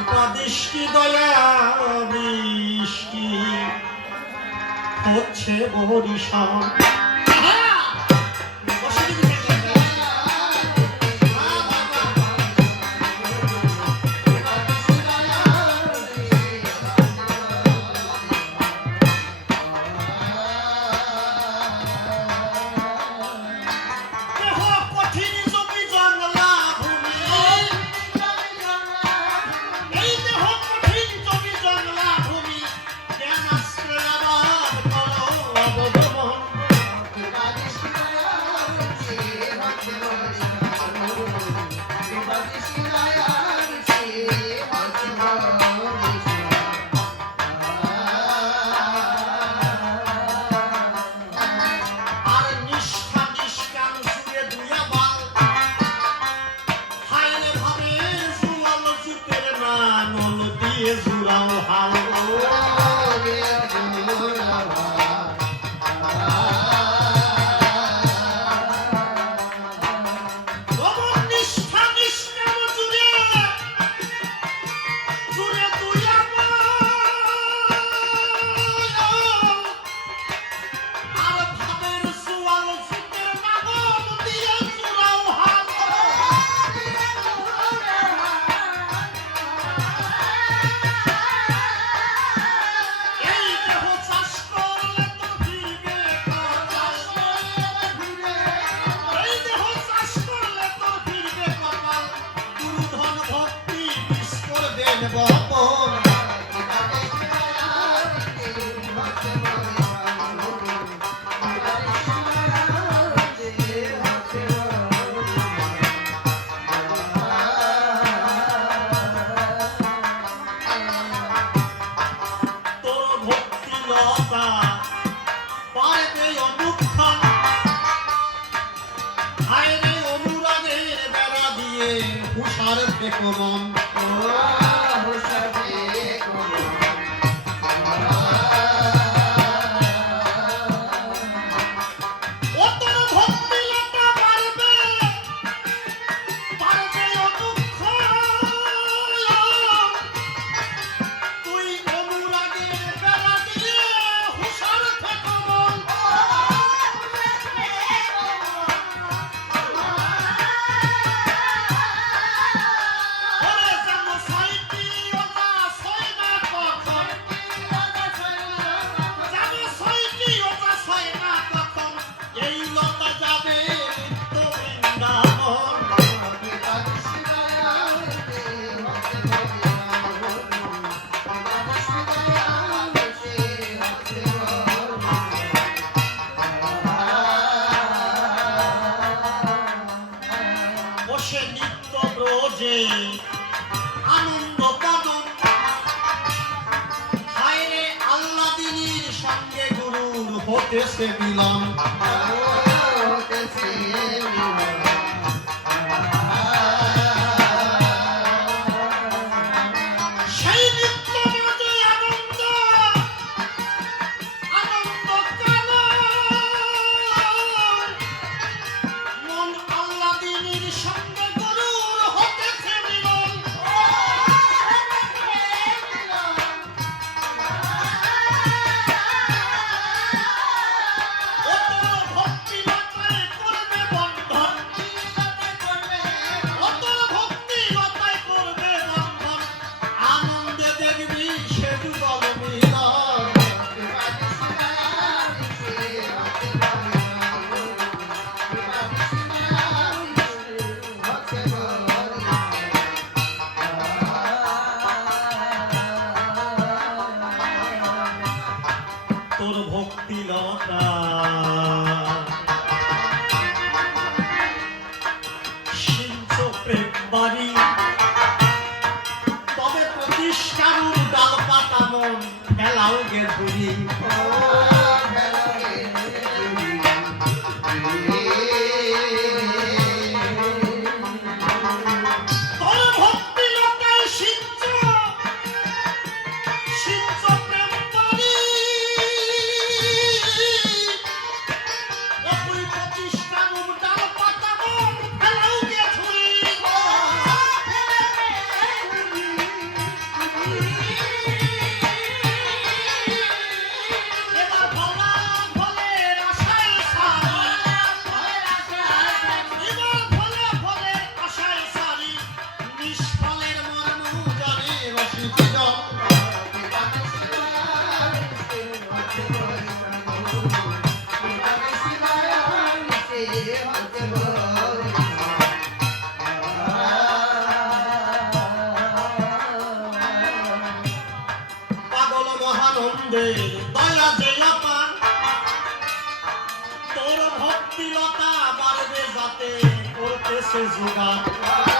কৃপা দৃষ্টি দয়া দৃষ্টি। হচ্ছে বরিশাল। Jesus on high. দেখো মন this can be long. oh. করতে সে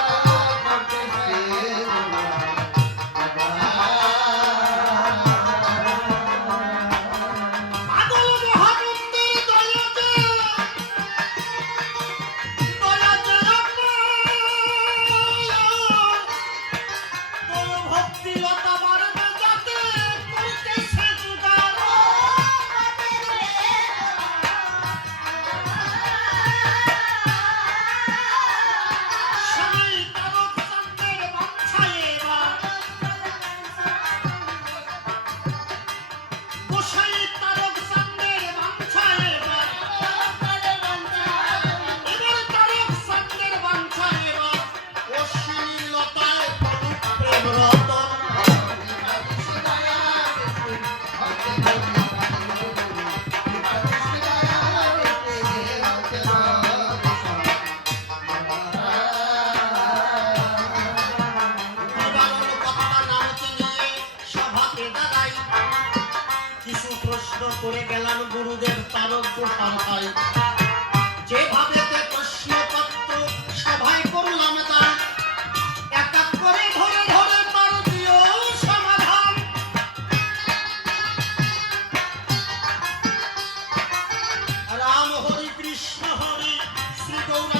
শ্রী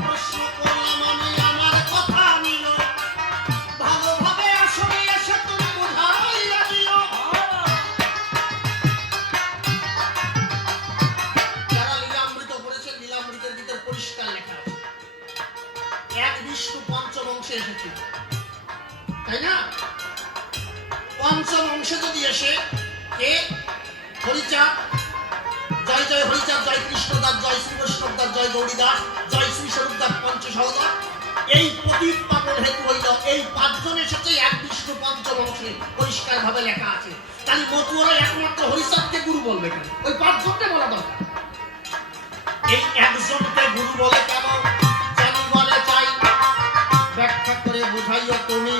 অংশে যদি এসে কে? হরিচাঁদ। জয় জয় হরিচাঁদ, জয় কৃষ্ণদাস জয় শ্রী বৈষ্ণবদাস জয় গৌরীদাস জয় শ্রী স্বরূপদাস পঞ্চ সহদাস এই প্রদীপ পাপন হেতু হইল, এই পাঁচজন এসেছে, এক বিষ্ণু পঞ্চম অংশে পরিষ্কার ভাবে লেখা আছে। তাহলে মতুয়ারা একমাত্র হরিচাঁদকে গুরু বলবে কেন? ওই পাঁচজনকে বলা দরকার। এই একজনকে গুরু বলে কেন? জানি বলে চাই, ব্যাখ্যা করে বুঝাইও তুমি।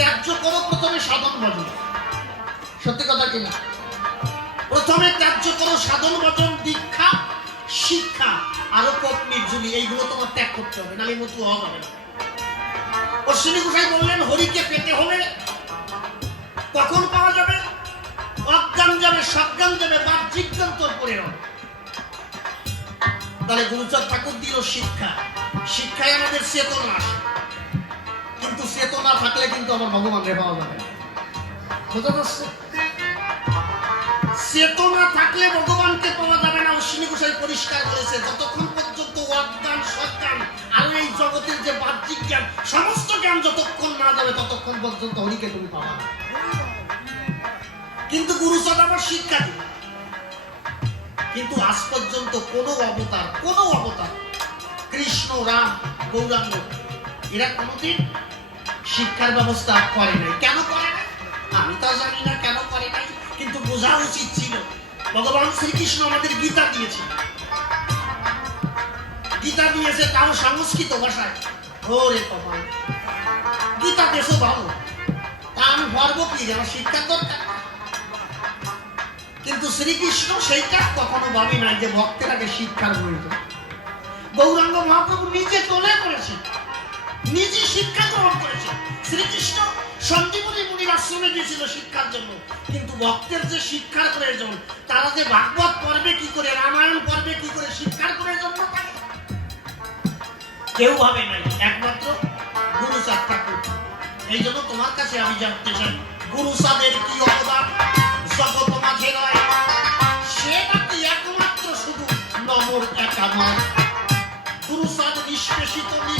ত্যায্য করো প্রথমে সাধন ভজন। সত্যি কথা কিনা প্রথমে ত্যায্য করো সাধন ভজন, দীক্ষা, শিক্ষা, আরও কোপ নির্জুলি এইগুলো তোমার ত্যাগ করতে হবে, নাহলে মতুয়া হওয়া যাবে না। অশ্বিনী গোসাই বললেন, হরিকে পেতে হলে কখন পাওয়া যাবে? অজ্ঞান যাবে, সজ্ঞান যাবে, বাহ্যিক জ্ঞান তোর পরে হবে তাহলে গুরুচাঁদ ঠাকুর দিল শিক্ষা। শিক্ষায় আমাদের চেতনা আসে। চেতনা থাকলে কিন্তু আমার ভগবানকে পাওয়া যাবে চেতনা থাকলে ভগবানকে পাওয়া যাবে না, অশ্বিনী গোসাই পরিষ্কার করেছে। যতক্ষণ পর্যন্ত অজ্ঞান, সজ্ঞান আর এই জগতের যে বাহ্যিক জ্ঞান, সমস্ত জ্ঞান যতক্ষণ না যাবে, ততক্ষণ পর্যন্ত হরিকে তুমি পাবা না। কিন্তু গুরু সদাবার শিক্ষা দিবে কিন্তু আজ পর্যন্ত কোনো অবতার কোনো অবতার, কৃষ্ণ, রাম, গৌরাঙ্গ, এরা কোনোদিন শিক্ষার ব্যবস্থা করে নাই। কেন করে নাই? আমি তা জানি না কেন করে নাই, কিন্তু বোঝা উচিত ছিল। ভগবান শ্রীকৃষ্ণ আমাদের গীতা দিয়েছে গীতা দিয়েছে তাও সংস্কৃত ভাষায়। ওরে কপাল গীতা দেশও ভালো। তা আমি গর্ব কি যেন শিক্ষার দরকার। কিন্তু শ্রীকৃষ্ণ সেইটা কখনো ভাবি নাই যে ভক্তেরাকে শিক্ষার প্রয়োজন। গৌরাঙ্গ মহাপ্রভু নিজে তোলে করেছে নিজে শিক্ষা গ্রহণ করেছে। শ্রীকৃষ্ণ সঞ্জীবনী মুনির আশ্রমে গিয়েছিল শিক্ষার জন্য। কিন্তু ভক্তের যে শিক্ষার প্রয়োজন, তারা যে ভাগবত পড়বে কি করে, রামায়ণ পড়বে কি করে, শিক্ষার প্রয়োজন কেউ ভাবে নাই। একমাত্র গুরু সাহেব ঠাকুর। এই জন্য তোমার কাছে আমি জানতে চাই, গুরু সাহেবের কি অবদান? জগৎ মাঝে নয়। সে নাকি একমাত্র শুধু নমর একা নয় গুরু সাহেব নিষ্পেষিত নির্যাতিত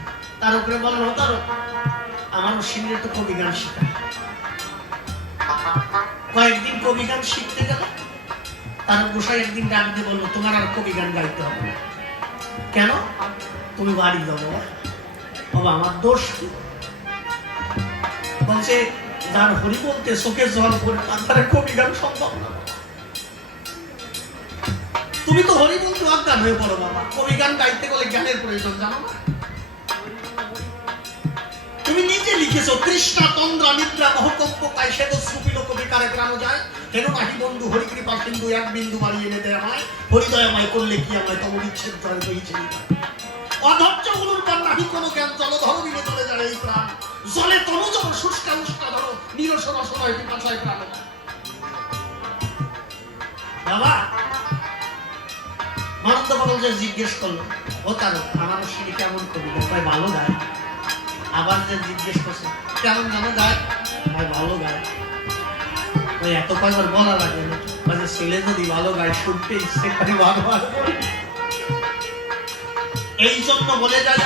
তার উপরে বলল তার আমার অশ্বিনীরে তো কবি গান শেখায়। কয়েকদিন কবি গান শিখতে গেল তার গোসাই একদিন ডাক দিয়ে বলল, তোমার আর কবি গান গাইতে হবে না। কেন? তুমি বাড়ি যাও, বাবা। আমার দোষ কি? বলছে, যার হরি বলতে চোখে জল পড়ে, তার কবি গান সম্ভব না। তুমি তো হরি বলতে অজ্ঞান হয়ে পড়ো, বাবা। কবি গান গাইতে গেলে জ্ঞানের প্রয়োজন, জানো না? তুমি নিজে লিখেছো কৃষ্ণা তন্দ্রা, নিদ্রা, মহকম্প কায় সেদ সুপিল কবি কারে গ্রাম যায়। কেন নাহি বন্ধু হরি কৃপা সিন্ধু, এক বিন্দু বাড়িয়ে এনে আমায়। হরিদয় আমায় করলে কি আমায় তব বিচ্ছেদ জয় বইছে অধৈর্য পর কোনো জ্ঞান জল ধরো দিলে চলে যায় এই প্রাণ। জলে তনু জল, শুষ্কা উষ্কা ধরো পিপাসায় প্রাণ। বাবা মানন্দ যে জিজ্ঞেস করল, ও তার আমার সিঁড়ি কেমন ভালো গায়। আবার যে জিজ্ঞেস করছে, কেমন যেন গায় ভাই, ভালো গায় ওই এত কয়বার বলা লাগে না মানে ছেলে যদি ভালো গায়, শুনতে ইচ্ছে করে ভালো এই জন্য বলে যায়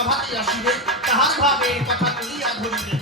কাব্য আলোচনা এরপরে গুরুদেব আমার সভাতে আসিবে তাহার ভাবে কথা তুলিয়া ধরিবে